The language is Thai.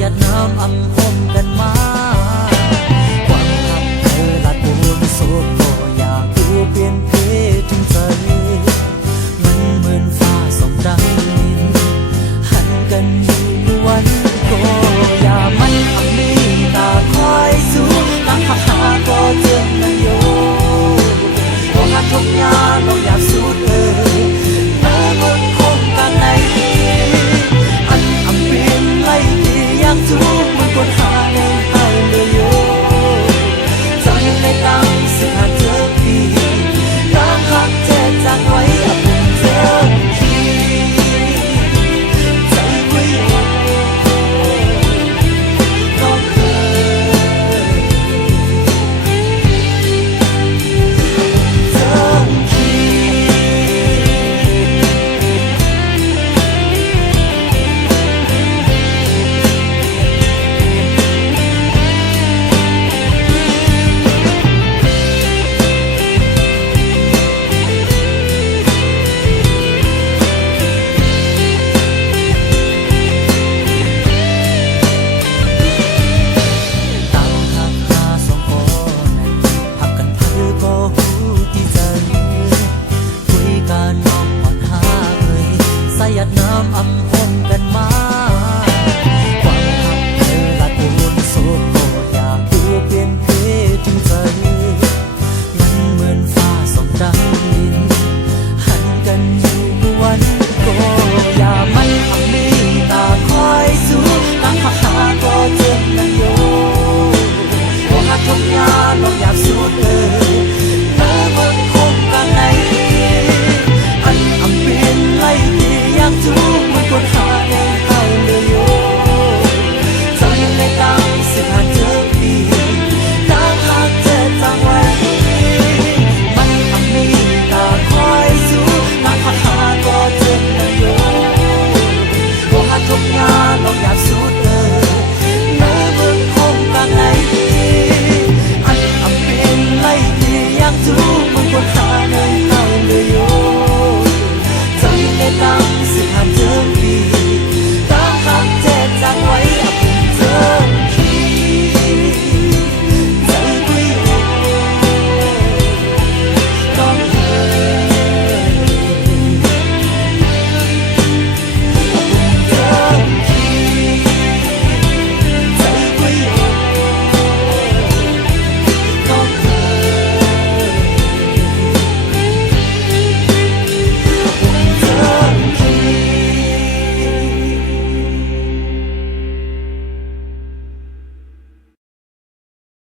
ยัดน้ำอำคมกันมา I'm